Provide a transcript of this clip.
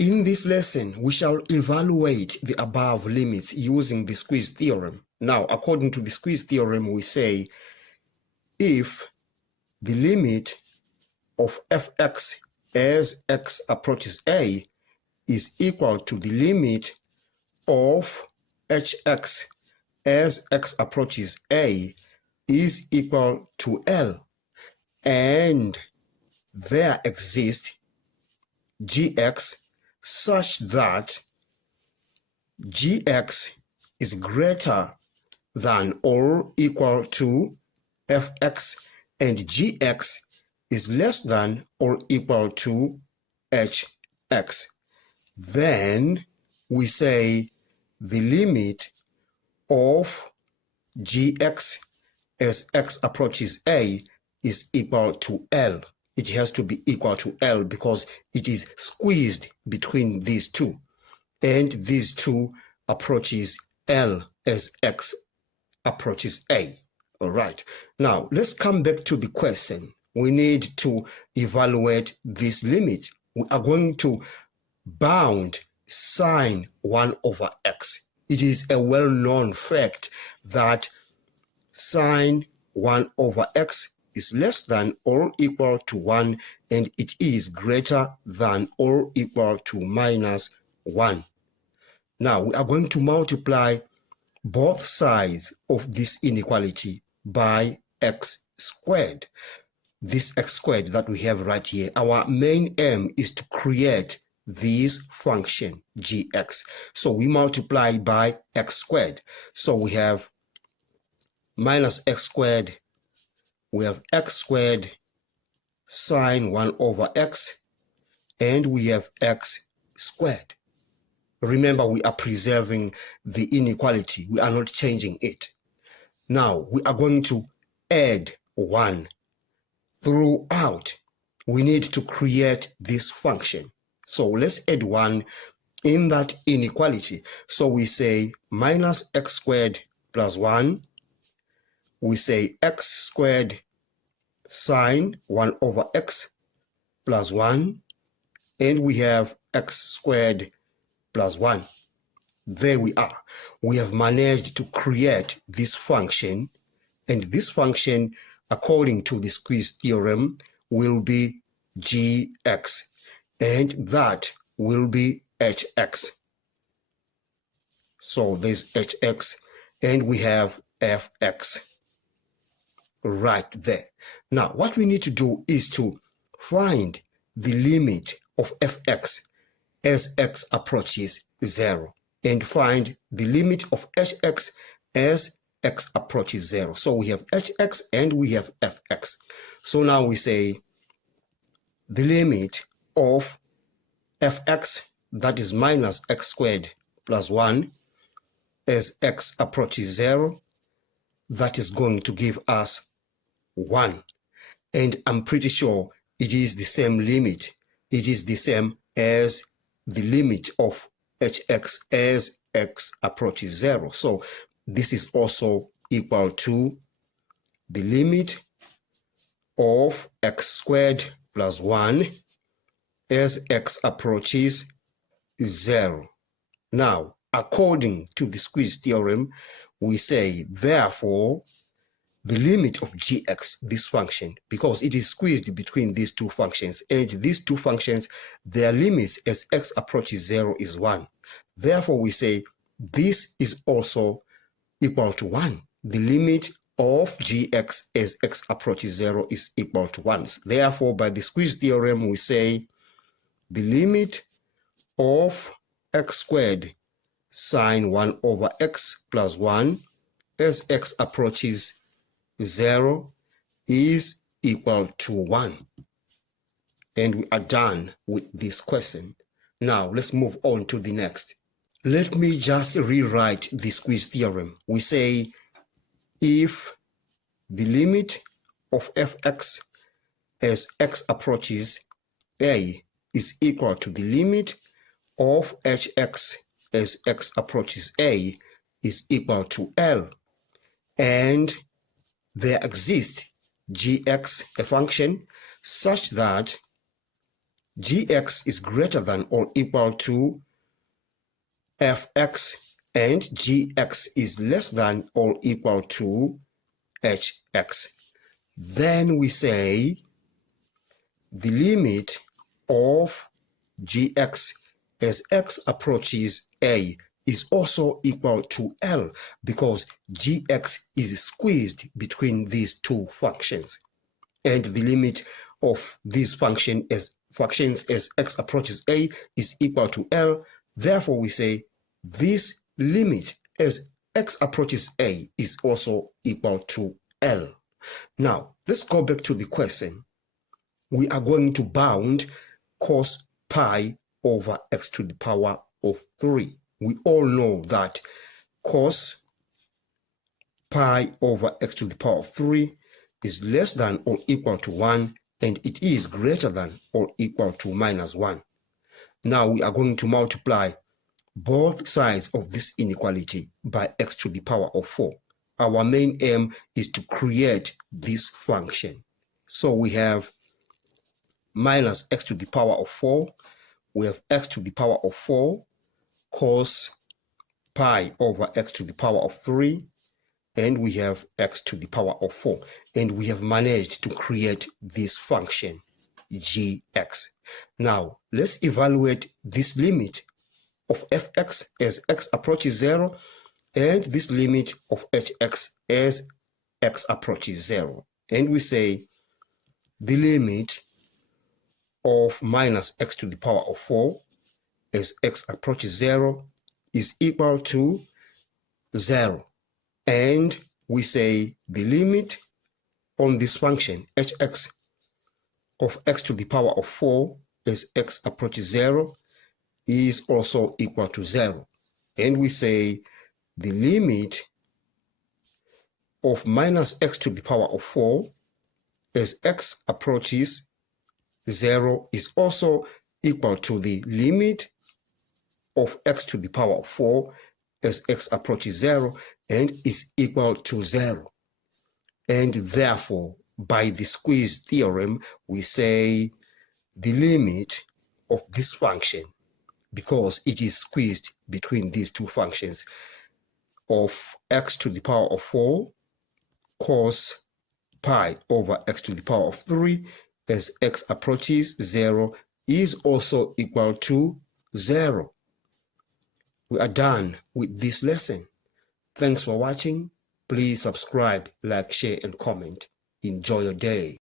In this lesson, we shall evaluate the above limits using the squeeze theorem. Now, according to the squeeze theorem, we say if the limit of fx as x approaches a is equal to the limit of hx as x approaches a is equal to L, and there exists gx such that gx is greater than or equal to fx and gx is less than or equal to hx, then we say the limit of gx as x approaches a is equal to L. It has to be equal to L because it is squeezed between these two, and these two approaches L as x approaches a. All right, now let's come back to the question. We need to evaluate this limit. We are going to bound sine 1 over x. It is a well-known fact that sine 1 over x is less than or equal to 1, and it is greater than or equal to minus 1. Now, we are going to multiply both sides of this inequality by x squared. This x squared that we have right here, our main aim is to create this function gx. So we multiply by x squared. So we have minus x squared, we have x squared sine 1 over x, and we have x squared. Remember, we are preserving the inequality. We are not changing it. Now, we are going to add 1 throughout. We need to create this function. So let's add 1 in that inequality. So we say minus x squared plus 1. We say x squared sine 1 over x plus 1, and we have x squared plus 1. There we are. We have managed to create this function, and this function, according to the squeeze theorem, will be gx, and that will be hx. So there's hx, and we have fx right there. Now, what we need to do is to find the limit of fx as x approaches 0, and find the limit of hx as x approaches 0. So we have hx and we have fx. So now we say the limit of fx, that is minus x squared plus 1, as x approaches 0, that is going to give us 1. And I'm pretty sure it is the same limit. It is the same as the limit of hx as x approaches 0. So this is also equal to the limit of x squared plus 1 as x approaches 0. Now, according to the squeeze theorem, we say, therefore, the limit of gx, this function, because it is squeezed between these two functions, and these two functions, their limits as x approaches 0 is 1. Therefore, we say this is also equal to 1. The limit of gx as x approaches 0 is equal to 1. Therefore, by the squeeze theorem, we say the limit of x squared sine 1 over x plus 1 as x approaches 0 is equal to 1. And we are done with this question. Now, let's move on to the next. Let me just rewrite the squeeze theorem. We say if the limit of fx as x approaches a is equal to the limit of hx as x approaches a is equal to L, and there exists gx, a function, such that gx is greater than or equal to fx and gx is less than or equal to hx, then we say the limit of gx as x approaches a is also equal to L, because gx is squeezed between these two functions. And the limit of these fractions as x approaches a is equal to L. Therefore, we say this limit as x approaches a is also equal to L. Now, let's go back to the question. We are going to bound cos pi over x to the power of 3. We all know that cos pi over x to the power of 3 is less than or equal to 1, and it is greater than or equal to minus 1. Now we are going to multiply both sides of this inequality by x to the power of 4. Our main aim is to create this function. So we have minus x to the power of 4. We have x to the power of 4 cos pi over x to the power of 3. And we have x to the power of 4. And we have managed to create this function, gx. Now, let's evaluate this limit of fx as x approaches 0, and this limit of hx as x approaches 0. And we say the limit of minus x to the power of 4 as x approaches 0 is equal to 0. And we say the limit on this function, hx of x to the power of 4 as x approaches 0 is also equal to 0. And we say the limit of minus x to the power of 4 as x approaches 0 is also equal to the limit of x to the power of 4 as x approaches 0 and is equal to 0. And therefore, by the squeeze theorem, we say the limit of this function, because it is squeezed between these two functions, of x to the power of 4 cos pi over x to the power of 3 as x approaches 0 is also equal to 0. We are done with this lesson. Thanks for watching. Please subscribe, like, share, and comment. Enjoy your day.